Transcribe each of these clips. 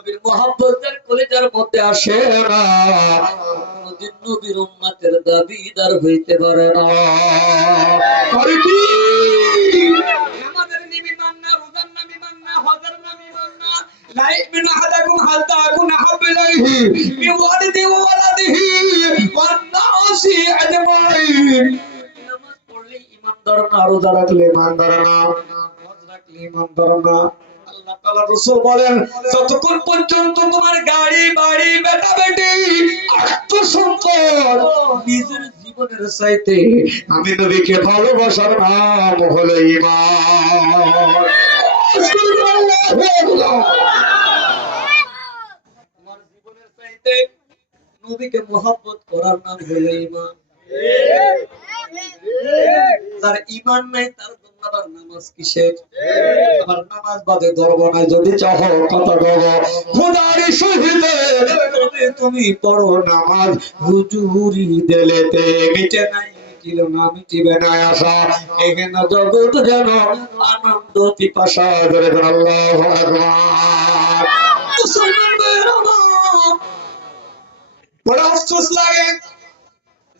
নবীর মহাব্বতের কলিজার মধ্যে আসে না। কোনদিন নবীর উম্মাতের দাবিদার হইতে পারে না। করে কি? আমাদের নিবি মান্না রোজার নামি মান্না হজের নামি মান্না। লাইক মিন আহাদাকুম হাত্তা আকুনা হাব্বা ইলাইহি মিন ওয়ালিদি ওয়া ওয়ালাদিহি ওয়ান নাসি আজমাইন। নামাজ পড়লে ইমানদার না রোজা রাখলে ইমানদার না। হজ রাখলে ইমানদার না। বলেন, যতক্ষণ পর্যন্ত তোমার গাড়ি, বাড়ি বেটা বেটি অর্থ সম্পদ নিজের জীবনের চাইতে আমি নবীকে ভালোবাসার নাম হলো তোমার জীবনের চাইতে নবীকে মহব্বত করার নাম হলো ইমান। যার ইমান নাই, তার আবার নামাজ কিসের? আবার নামাজ বাদে ধরবো না যদি চাহ কথা ধরো খুদারি শহীদে তুমি পড়ো নামাজ হুজুরি দিলেতে মিটে নাই আমার,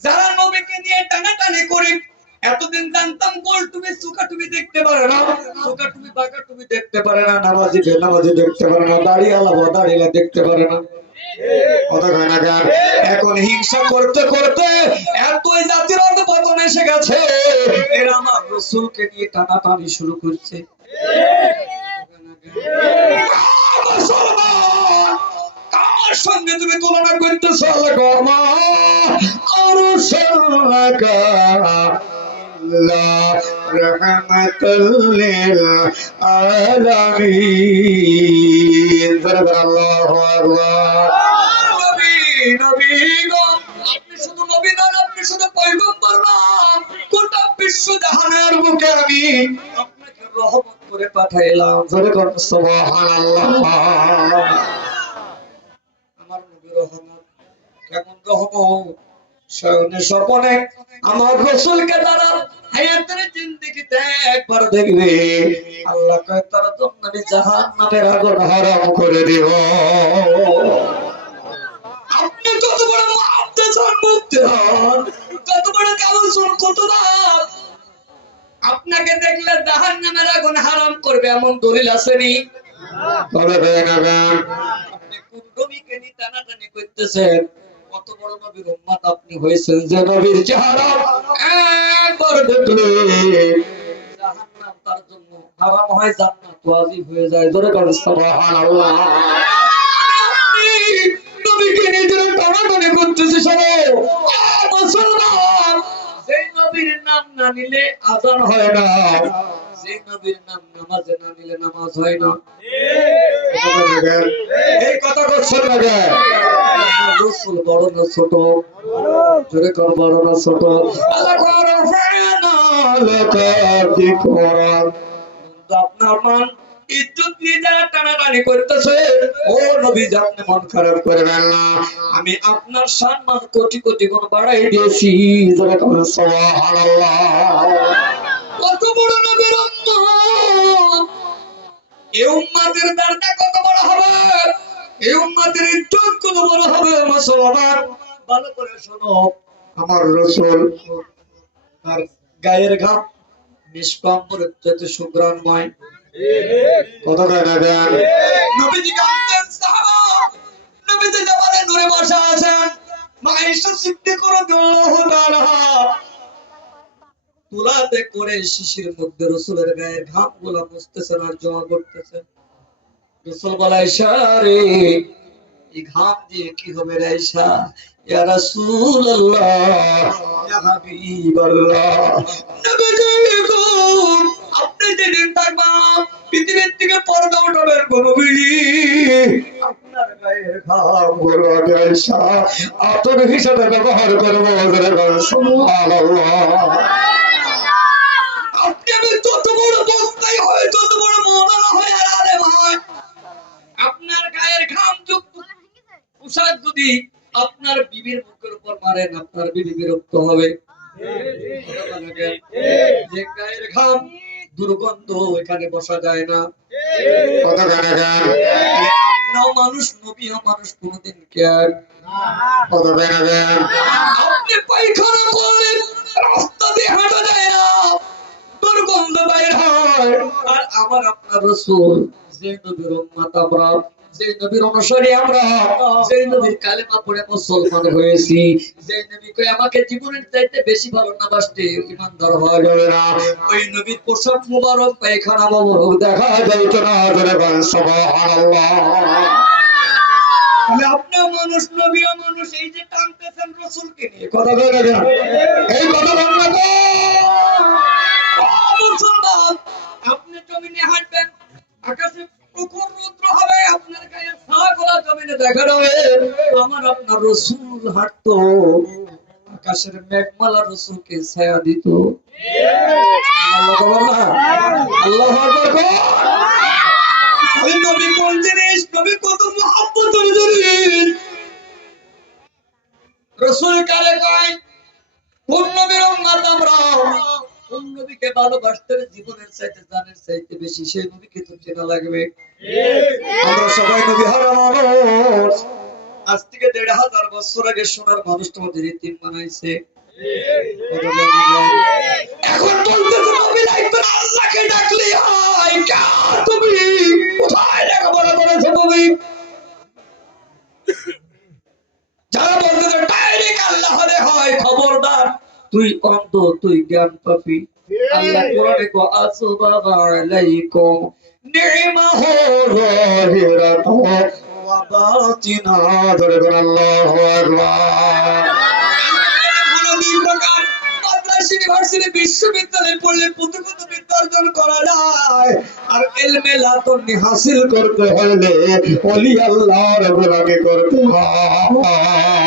যারা নবীকে নিয়ে টানাটানি করি এতদিন জানতাম গোল তুমি, সুকা তুমি দেখতে পারে না। সুকা তুমি বাঁকা তুমি দেখতে পারে না। নামাজি নামাজি দেখতে পারে না। দাঁড়িয়ে আলাদা দাঁড়িয়ে দেখতে পারে না। এখন হিংসা করতে করতে এতই জাতির এসে গেছে। এরা আমার রসুলকে নিয়ে শুরু করছে। কার সঙ্গে তুমি তুলনা করতেছ? গমা আরও সরলাকা রহমতুল্লিল আলামিন। আল্লাহু আকবার। নবী নবী গো, আপনি শুধু নবী নন, আপনি শুধু পয়গম্বর নন গোটা বিশ্ব জাহানের বুকে আমি আপনাকে রহমত করে পাঠাইলাম। জোরে করুন সুবহানাল্লাহ। আমার নবী রহমত, কেমন রহমত? স্বপনে আমার রসুলকে তারা হায়াতের জিন্দেগিতে একবার দেখবে। আল্লাহ কয় তার জন্য আমি জাহান্নামের আগুন হারাম করে দিব আপনি যত বড় হন কত বড় কত দাম আপনাকে দেখলে জাহান নামের আগুন হারাম করবে এমন দলিল আসেনি? তবে আপনি কোন নবীকে নিয়ে টানাটানি করতেছেন? কত বড় নবীর উম্মত আপনি হয়েছেন যে নবীর চেহারা একবার দেখলে তার জন্য হারাম হয়, জান্নাত ওয়াজিব হয়ে যায়। জোরে করে সুবহানাল্লাহ। নবীকে নিজের টানাটানি করতেছে শোনো মুসলমান। নবীর নাম না নিলে আজান হয় না। সেই নবীর নাম নামাজে না নিলে নামাজ হয় না। এই কথা করছেন রসুল বড় না ছোট? জোরে কর বড় না ছোট? আল্লাহ কর ফানা লাকার যিকরান আপনার মান ইজ্জত নিয়ে যারা টানাটানি করতেছে। ও নবী আপনি মন খারাপ করবেন না। আমি আপনার সম্মান কোটি কোটি গুণ বাড়াই দিয়েছি। কত বড় নবীর এই উম্মতের দরজা কত বড় হবে? এই উম্মতের ইজ্জত কত বড় হবে, মুসলমান? ভালো করে শোনো, আমার রাসূল তার গায়ের ঘাম নিষ্কাম্বরের চাইতে সুগ্রামময় কত গায়ে দেন? নবীজি কাঁদতেন, সাহাবা। নবীজি জবানে নূরে বসা আছেন। মা ঈশা সিদ্দিক রাদিয়াল্লাহু তাআলা তুলাতে করে শিশির মধ্যে রসুলের গায়ের ঘামগুলা মুছতেছেন আর জমা করতেছেন রসুল বলা রে, এই ঘাম দিয়ে কি হবে রে ঈশা ইয়া রাসূলুল্লাহ, ইয়া হাবিবাল্লাহ। নবীজি গো, আপনি যেদিন থাকবেন পৃথিবীর থেকে পর্দা উঠাবেন নবীজি আপনার গায়ের ঘামগুলো আমি ঈশা হিসাবে ব্যবহার করব সুবহানাল্লাহ। যত বড় বক্তাই হয় যত বড় মৌলানা হয় আর আলেম হয় আপনার গায়ের ঘাম যুক্ত পোশাক যদি আপনার বিবির মুখের উপর মারেন আপনার বিবি বিরক্ত হবে। যে গায়ের ঘাম দুর্গন্ধ এখানে বসা যায় না। আপনিও মানুষ নবীও মানুষ কোনদিন কেন কথা বেরাবেন আপনি পায়খানা করলেন রাস্তা দিয়ে হাঁটা যায় না। দুর্গন্ধ বাইর হয়। আর আমার আপনার রসুল যে নবীর উম্মত আমরা যে নবীর অনুসারী আমরা যে নবীর কালেমা পড়ে মুসলমান হয়েছি যে নবীকে আমাকে জীবনের চাইতে বেশি ভালো না বাসতে ইমানদার হওয়া যাবে না। ওই নবীর পোশাক মুবারক, পায়খানা মুবারক দেখা যাইতো না ধরে সুবহানাল্লাহ। মানুষ, নবীও মানুষ, এই যে টানতেছেন রসুলকে নিয়ে, কথা বলে এই কথা বল আকাশে প্রখর রৌদ্র হবে, আপনার গায়ে ছাগলা জমিনে দেখা যাবে আমার আপনার রসুল হাঁটতো, আকাশের মেঘমালা রসুলকে ছায়া দিত। আল্লাহ নবী কোন জিনিস? নবী কত মহাব্বতের জিনিস। রসুল কালে কয়, কোন নবীর আমরা কোন নবীকে ভালোবাসতে জীবনের চাইতে জানের চাইতে বেশি। সেই নবীকে তো চেনা লাগবে? আমরা সবাই নবী হারা মানুষ। আজ থেকে দেড় হাজার বছর আগে সোনার মানুষ তোমাদের ইতিম বানাইছে। এখন বলতেছে নবী লাগবে না, আল্লাহকে ডাকলে কা তুমি? কোথায় লেখাপড়া করেছ তুমি যারা বলতেছে ডাইরেক্ট আল্লাহ হলে হয় খবরদার। তুই অন্ধ তুই জ্ঞান পাপি আল্লাহ কোরআনে কো আসবাবা আলাইকুম। নি'মাহু যাহিরাতু ওয়া বাতিনা ধরে বলেন আল্লাহু আকবার। ইউনিভার্সিটি বিশ্ববিদ্যালয়ে পড়লে পুতুকুতু বিদ্যা অর্জন করা যায়। আর এলমে লাতনি হাসিল করতে হলে ওলি আল্লাহর গোলামি করতে হ্যাঁ?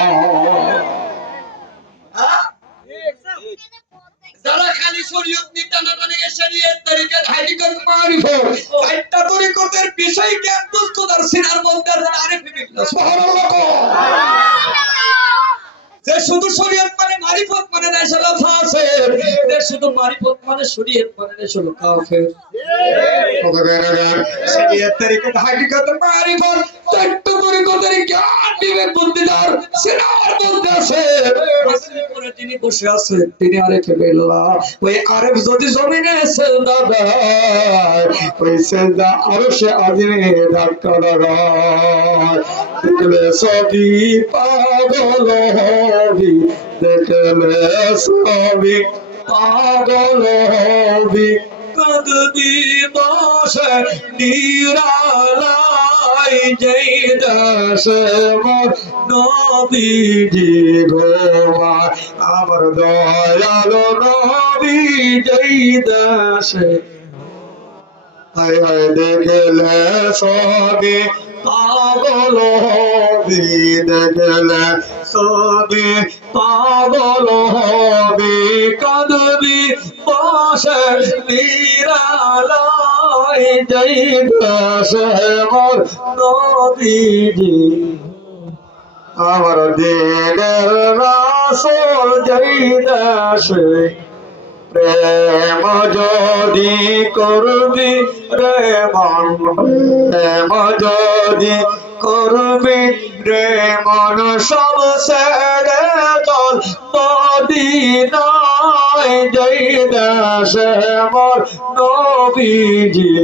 যারা খালি শরীয়ত নিয়ে টানাটানি শরীয়ত তরিকার হাইকত মারিফ চারটা তরিকতের বিষয় জ্ঞান আর সিনার মধ্যে আরে সুবহানাল্লাহ যে শুধু শরীয়ত মানে মারিফত মানে না সেটা ফাসের যে শুধু মারিফত মানে শরীয়ত মানে না সেটা কাফের শরীয়ত তরিকত হাকিকত মারিফত চারটা তরিকতের জ্ঞান বিবেক বুদ্ধিদার সিনার মধ্যে আছে। উপরে যিনি বসে আছে তিনি আরেফ বিল্লাহ ওই আরেফ যদি জমিনে সেজদা দেয় ওই সেজদা আরশে আজিমে ধাক্কা দেখলে সবই পাগল হবি দেখলে সবই পাগল হবি কদবি বসে নিরালাই যেই দেশে নবীজি ঘোমায় আমার দয়ালো নবী যেই দেশে। হায় দেখলে সবে পাগল হবি। দেখলে সবে পাগল হবি, কাঁদবি বসে নিরালয় জয় দশে মোর নবীজি। আমার দিনের রাসল জয় দশে প্রেম যদি করবি রে মন, প্রেম যদি করবি রে মন সব ছেড়ে চল। মদিনায় জয় দেশে মোর নবীজি।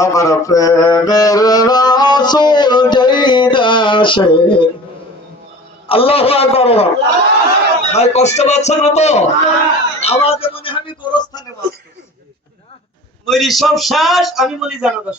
আমার প্রেমের রাসূল জয় দেশে আল্লাহু আকবার। ভাই, কষ্ট পাচ্ছেন না তো? আওয়াজে মনে হয় আমি গোরস্থানে বাস করি। সব শেষ, আমি বলি জানা দশ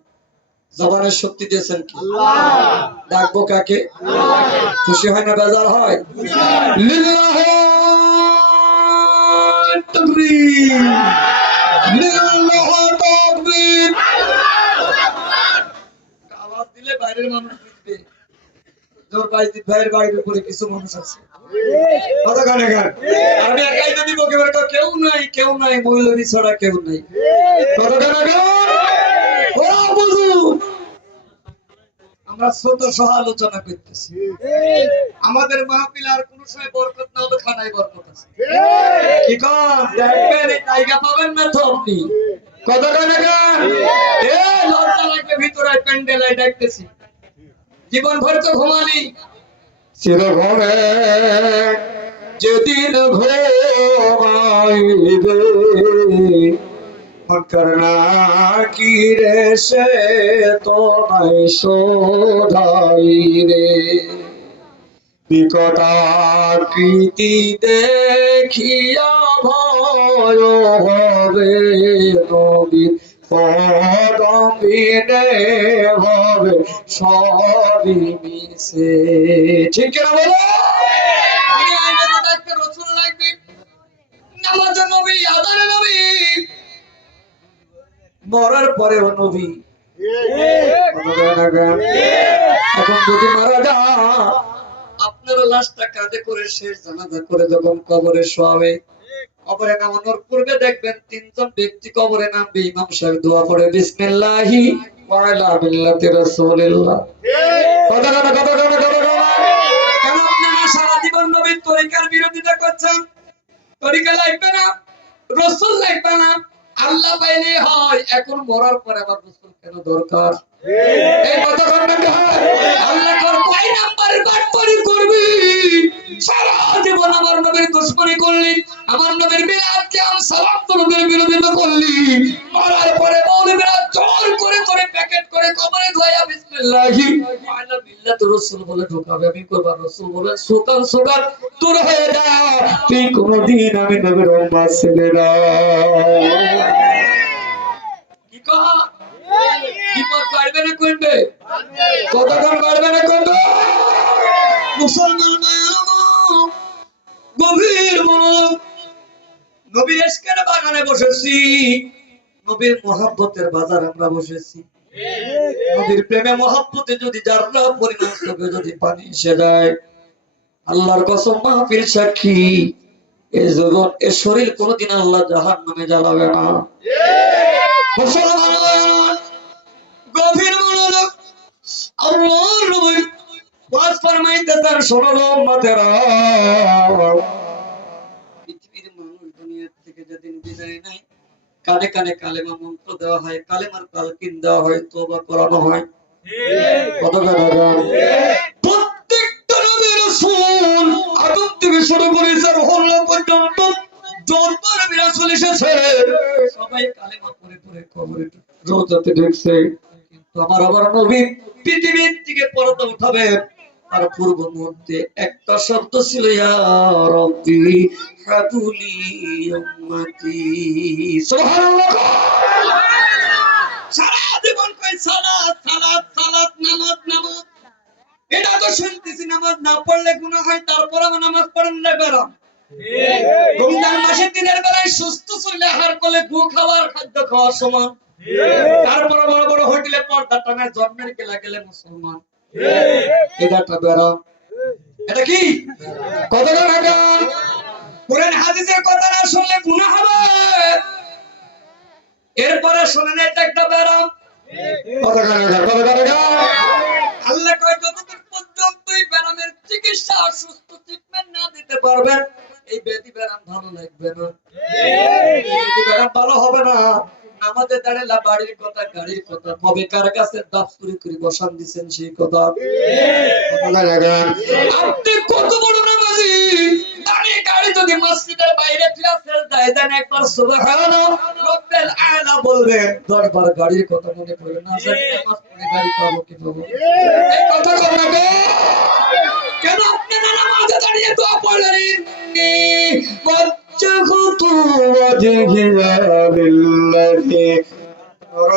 জবানের শক্তি দিয়েছেন কি? ডাকবো কাকে? খুশি হয় না বেজার হয়? আওয়াজ দিলে বাইরের মানুষ বুঝবে। জোর বাইজিৎ ভাইয়ের উপরে কিছু মানুষ আছে। কত গান আমি একাই যদি বকে কেউ নাই কেউ নাই মহিলারি ছাড়া কেউ নাই। গানে গান ওরা বুঝুন আমরা ছোট সহ আলোচনা করতেছি আমাদের মাহফিল আর কোন সময় বরকত না হলে খানায় বরকত আছে। কি দেখবেন এই জায়গা পাবেন না তো আপনি কত এ লজ্জা লাগবে ভিতরে প্যান্ডেল ডাকতেছি। জীবন ভর তো ঘুমালি। চিরঘুমে যেদিন ঘুমাইবে করনা কি রে সে তোমায় শোধাই রে? বিকটাকৃতি দেখিয়া ভয় হবে নবী পদমিনে হবে সবই মিশে। ঠিক বলো? আমি আইনে তো রসুল লাগবে। নামাজ নবী নবী মরার পরেও নবী। এখন যদি মারা আপনারা লাশটা কাঁধে করে শেষ জানাজা করে যখন কবরে শোয়াবে, কবরে নামানোর পূর্বে দেখবেন তিনজন ব্যক্তি কবরে নামবে, ইমাম সাহেব দোয়া বিসমিল্লাহি ওয়া আলা মিল্লাতি রাসূলিল্লাহ। কথা কথা কথা কথা কেন আপনারা সারা জীবন নবীর তরিকার বিরোধিতা করছেন? তরিকা লাগবে না, রসুল লাগবে না। আল্লাহ পাইলে হয় এখন মরার পরে আবার রসুল কেন দরকার? এই কথা আল্লাহ কর কয় নাম্বারের বাটপারি করবি। সারা জীবন আমার নবীর দুশ্মনী করলি আমার নবীর আম সালাম তো নবীর বিরোধিতা করলি। মরার পরে মৌলবীরা জোর করে করে প্যাকেট করে কবরে ধোয়া বিসমিল্লাহি। আলা মিল্লাতি রাসূল বলে ঢোকাবে আমি করবা রাসূল বলে সুকান সুকান দূর হয়ে যা। তুই কোনদিন আমি নবীর উম্মত ছেলে না। না কতক্ষণ বাড়বে না মুসলমান গভীর নবীর এসকের বাগানে বসেছি। নবীর মহাব্বতের বাজার আমরা বসেছি। নবীর প্রেমে মহাব্বতে যদি পরিমাণ চোখে যদি পানি এসে যায়, আল্লাহর কসম মাহফিল সাক্ষী। এ জগৎ এ শরীর কোনোদিন আল্লাহ জাহান নামে জ্বালাবে না। গভীর আল্লাহর নবী ওয়াজ ফরমাইতেছেন শোনো গো উম্মতেরা। পৃথিবীর মানুষ দুনিয়া থেকে যেদিন বিদায় নেয়, কানে কানে কালেমা মন্ত্র দেওয়া হয়, কালেমার তালকিন দেওয়া হয় তোবা করানো হয়? প্রত্যেকটা নবী রাসূল আদম থেকে শুরু করে স্যার হল্লা পর্যন্ত যত নবী এসেছে, সবাই কালেমা পড়ে পড়ে কবরে রোজাতে ঢুকছে। আমার আবার নবী পৃথিবীর থেকে পর্দা উঠাবে। তার পূর্ব মুহূর্তে একটা শব্দ ছিল সারা জীবন কই সালাত সালাত সালাত নামাজ নামাজ। এটা তো শুনতেছি নামাজ না পড়লে গুনাহ হয় তারপর আমার নামাজ পড়েন না বেরাম রমজান মাসে দিনের বেলায় সুস্থ শরীরে আহার করলে গু খাওয়ার খাদ্য খাওয়ার সমান তারপর বড় বড় হোটেলে পর্দা টানে জন্মের গেলা গেলে মুসলমান। এটা একটা বেরাম এটা কি? কত টাকা কোরআন হাদিসের কথা না শুনলে গুনাহ হবে? এরপরে শুনেন এটা একটা বেরাম কত কত আল্লাহ কয় যতদিন পর্যন্ত এই ব্যারামের চিকিৎসা আর সুস্থ ট্রিটমেন্ট না দিতে পারবেন এই ব্যাধি ব্যারাম ভালো লাগবে না। ব্যারাম ভালো হবে না। আমাদের দাঁড়ালা বাড়ির কথা গাড়ির কথা কবে কার কাছে দাপ চুরি করে বসান দিচ্ছেন সেই কথা? আপনি কত বড় নামাজি? দাঁড়িয়ে গাড়ি যদি মসজিদের বাইরে ক্লাসে দেয় দেন একবার সুবহানাল্লাহ রব্বিল আলা বলবেন দশবার গাড়ির কথা মনে পড়ে না জানি নামাজ পড়ে গাড়ি পাবো কি পাবো? এই কথা কর না কেন আপনারা নামাজে দাঁড়িয়ে দোয়া পড়লেন ইন্নি ওয়াজ্জাহতু ওয়াজহিয়া লিল্লাহি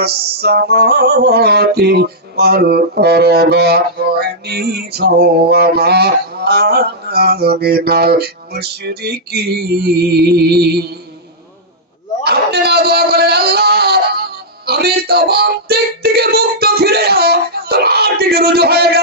السماوات والأرض حنيفا وما أنا من المشركين আপনারা দোয়া করেন আল্লাহ আমি তমাম দিক থেকে মুক্ত ফিরে তোমার দিকে রুজু হয়ে গেলাম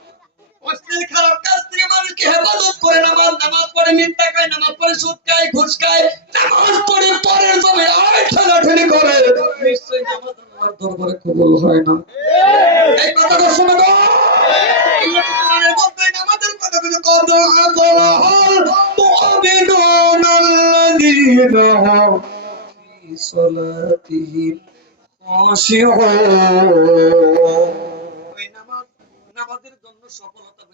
অশ্লীল খারাপ কাজ থেকে মানুষকে হেফাজত করে নামাজ নামাজ পড়ে মিথ্যা খায়, নামাজ পড়ে সুদ খায়, ঘুষ খায়, নামাজ পড়ে পরের জমি আয় ঠেলাঠেলি করে। নিশ্চয়ই দরবারে কবুল হয় না। এই কথাটা শুনে মধ্যে নামাজের কথা বলে কত আদলাল মুমিনুন আল্লাযীনা হুম ফি খাশিউন।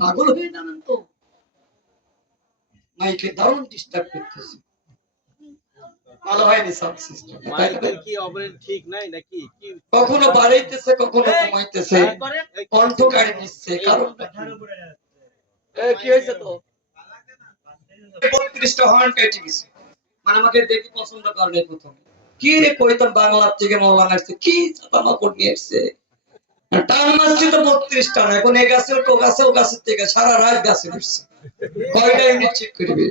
পাগল হয়ে যাবেন তো। মাইকে দারুণ ডিস্টার্ব করতেছে। ভালো হয়নি সাউন্ড সিস্টেম মাইকের কি অবরের ঠিক নাই নাকি? কখনো বাড়াইতেছে কখনো কমাইতেছে। কণ্ঠ কাড়ি নিচ্ছে কারণ কি হয়েছে তো? বত্রিশটা হর্ন কেটে গেছে। মানে আমাকে দেখি পছন্দ করে প্রথমে। কি রে কইতাম বাংলার থেকে মৌলানা আসছে? কি চাতামা করে নিয়ে আসছে? টান মারছি তো বত্রিশটা না এখন এ গাছে ও গাছে ও গাছের থেকে সারা রাত গাছে উঠছে কয়টা ইউনিট চেক করবে?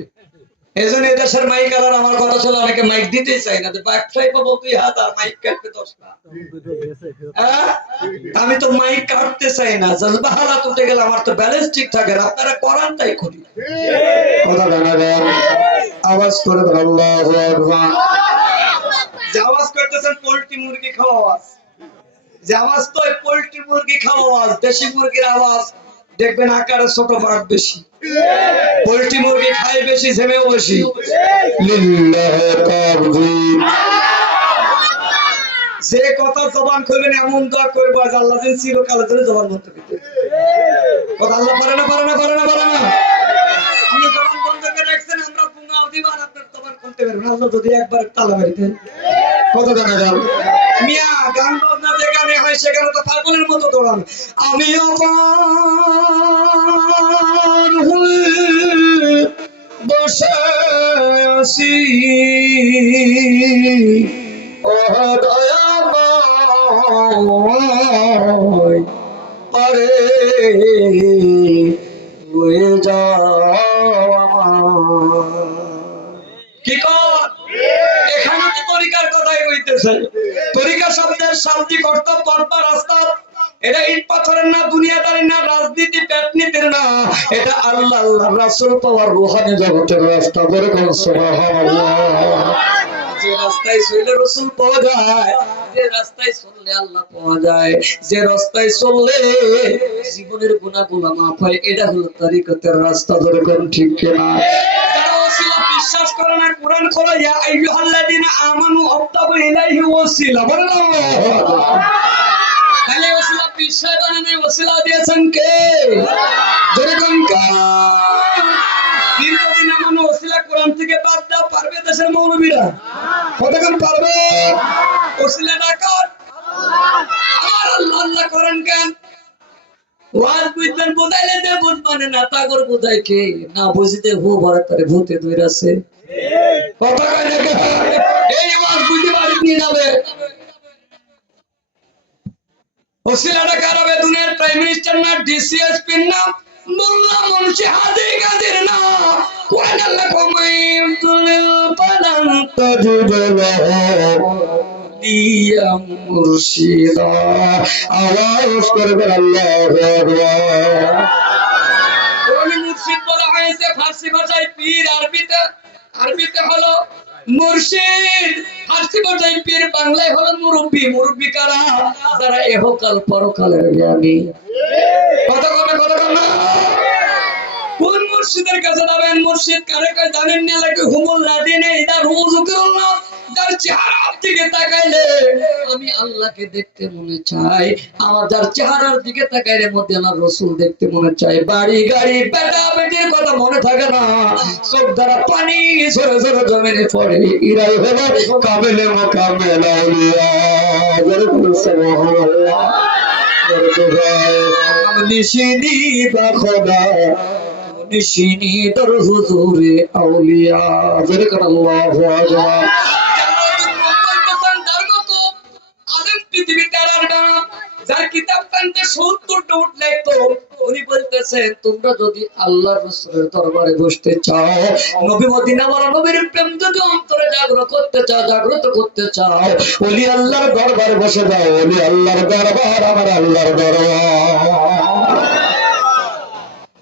এই জন্য এদেশের মাইক আর আমার কথা ছিল অনেকে মাইক দিতে চাই না বাক ফ্রাই পাবো তুই হাত আর মাইক কাটবে দশটা। হ্যাঁ? আমি তো মাইক কাটতে চাই না জজবা হালাত উঠে গেলে আমার তো ব্যালেন্স ঠিক থাকে না আপনারা করান তাই করি। কথা জানা দেন আওয়াজ করে আল্লাহু আকবার। যে আওয়াজ করতেছেন পোল্ট্রি মুরগি খাওয়া আওয়াজ। যে আওয়াজ তো ওই পোল্ট্রি মুরগি খাওয়া আওয়াজ, দেশি মুরগির আওয়াজ। দেখবেন আকারে ছোট বাট বেশি। পোল্ট্রি মুরগি খায় বেশি, ঝেমেও বেশি। যে কথা জবান করবেন, এমন দোয়া করব, আজ আল্লাহ যেন চিরকালের জন্য জবান বন্ধ করতে কথা আল্লাহ পারে না পারে না পারে না পারে না। আপনি জবান বন্ধ করে রাখছেন, আমরা পুঙ্গা দিবার আপনার জবান খুলতে পারবেন। আল্লাহ যদি একবার তালা মারিতেন কত জানা যান মিয়া গান বাজনা যেখানে হয় সেখানে তো পাগলের মতো দৌড়ান আমি অপার হয়ে বসে আছি। রাসূল পাওয়ার রুহানি জগতের রাস্তা বলে কোন যে রাস্তায় রসুল পাওয়া যায়, যে রাস্তায় আল্লাহ পাওয়া যায়, যে রাস্তায় জীবনের এটা হলো তরিকতের রাস্তা ধরে কোন ঠিক কিনা? বিশ্বাস করে না, কোরআন তাহলে ওসিলা বিশ্বাস দিয়েছেন কে? ধরে কা দীর্ঘদিন আমানো ওসিলা কোরআন থেকে বাদ দাও, পারবে দেশের মৌলবীরা। কতক্ষণ পারবে? ওসিলা ডাকাত। আমার আল্লাহ আল্লাহ কেন? ওয়াজ বুঝবেন, বোঝাইলে যে বুঝ মানে না, তাগর বোঝাই কে? না বুঝিতে হো ভরে তারে ভূতে দইর আছে। কথা এই ওয়াজ বুঝতে পারি নিয়ে যাবে ওসিলাটা কারাবে দুনিয়ার প্রাইম মিনিস্টার না ডিসিএসপি না মোল্লা মুন্সি হাজি গাজির না? কমাইম তুলিল পালান তাজিদ লাহু লিয়া মুর্শিদা, আওয়াজ করবে আল্লাহু হয়েছে, ফার্সি ভাষায় পীর আরবিতে আরবিতে হলো মুর্শিদ, আজকে ভাষায় পীর বাংলায় হলো মুরব্বি। মুরব্বি কারা? যারা এহকাল পরকালের জ্ঞানী। কথা কবে কথা কবে মুর্শিদের কাছে যাবেন মুর্শিদ কারে কাছে জানেন না লাগে হুমুল যার চেহারার দিকে তাকাইলে, আমি আল্লাহকে দেখতে মনে চাই, আমার যার চেহারার দিকে তাকাইলে মধ্যে আমার রসুল দেখতে মনে চাই। বাড়ি গাড়ি, বেটা বেটির কথা মনে থাকে না, চোখ দ্বারা পানি ঝরে ঝরে জমিনে পড়ে, ইরাই হলো নিশিনি বা খোদা। নিশিনি দর হুজুরে দরবারে বসতে চাও, নবী মদিনা বলা নবীর প্রেম যদি অন্তরে জাগ্রত করতে চাও, জাগ্রত করতে চাও ওলি আল্লাহর দরবারে বসে যাও ওলি আল্লাহর দরবার, আমার আল্লাহর দরবার।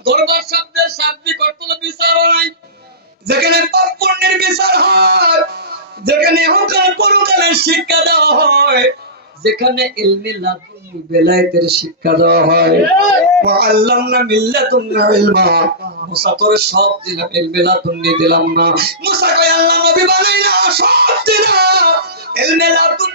দরবার শব্দের শাব্দিক অর্থ বিচার নাই যেখানে পাপ পুণ্যের বিচার হয়, যেখানে হকাল পরকালের শিক্ষা দেওয়া হয়, যেখানে ইলমে লাদুনি বেলায়েতের শিক্ষা দেওয়া হয়। আল্লামনা মিল্লাতুন্না ইলমা। মুসা তোরে সব দিলাম ইলমে লাদুনি দিলাম না। মুসা কই আল্লাহ নবী বানাই না, সব দিলাম। ইলমে লাদুনি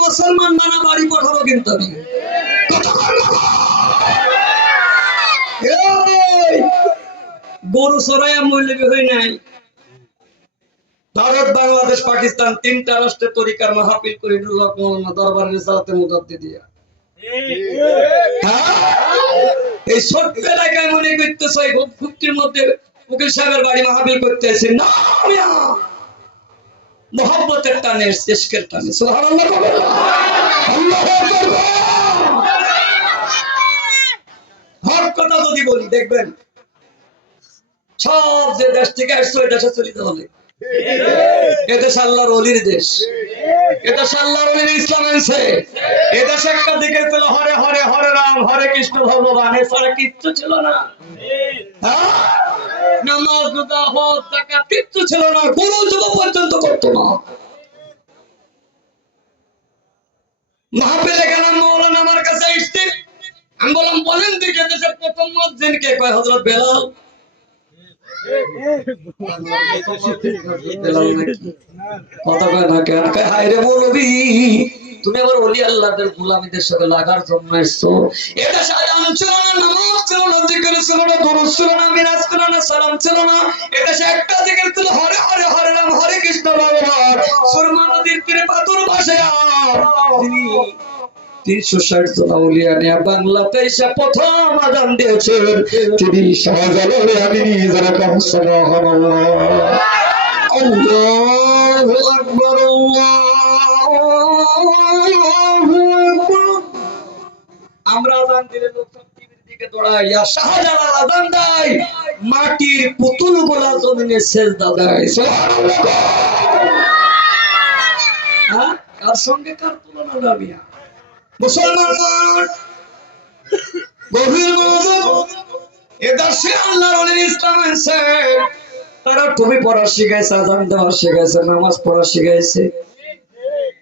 মুসলমান মানা বাড়ি পাঠাবো কিন্তু আমি? গরু সরাইয়া মূল্যবী হই নাই। ভারত, বাংলাদেশ, পাকিস্তান তিনটা রাষ্ট্রের তরিকার মাহাপিল করে দরবারের মুদাদ্দি দিয়া। হ্যাঁ? এই ছোট্ট এলাকায় মনে করতেছে ফুক্তির মধ্যে উকিল সাহেবের বাড়ি মাহাবিল করতে এসে না মিয়া। মোহাব্বতের টানে ইশকের টানে। কথা যদি বলি, দেখবেন, সব যে দেশ থেকে আসছো, ওই দেশে চলে যেতে হবে এদেশ আল্লাহর অলির দেশ। এদেশ আল্লাহর অলির ইসলাম এদেশে একটা দিকে ছিল, হরে হরে হরে রাম, হরে কৃষ্ণ ভগবান। এছাড়া কিচ্ছু ছিল না। হ্যাঁ? নামাজ রোজা হজ যাকাত কিচ্ছু ছিল না গুরু যুব পর্যন্ত করতো না। মাহফিলে গেলাম মৌলানা আমার কাছে আসছে আমি বললাম বলেন দিকে দেশের প্রথম মসজিদ কে? কয় হজরত বেলাল। বেলাল কথা কয় না কেন? হায় রে মৌলবি তুমি আবার অলি আল্লাহদের গোলামীদের সাথে লাগার জন্য এসছো। এটা সাজান ছিল না, নামাজ ছিল না, জিকির ছিল না, দরুদ ছিল না মিরাজ ছিল না, সালাম ছিল না। এটা সে একটা জিকির ছিল, হরে হরে হরে রাম, হরে কৃষ্ণ ভগবান। সুরমা নদীর তীরে পাথর বসে তিনি তিনশো ষাট জন আউলিয়ানিয়া বাংলাতে এসে প্রথম আদান দিয়েছেন। তিনি শাহজালালে আমি কাম সুবহানাল্লাহ আল্লাহু আকবার, আল্লাহু আমরা আজান দিলে টিভির দিকে দৌড়ায় ইয়া শাহজালাল আজান দেয়। মাটির পুতুল জমিনে হ্যাঁ? কার সঙ্গে কার তুলনা মুসলমান। গভীর আল্লাহর অলির ইসলাম আছে তারা টুপি পড়া শিখাইছে, আজান দেওয়া শিখাইছে, নামাজ পড়া শিখাইছে।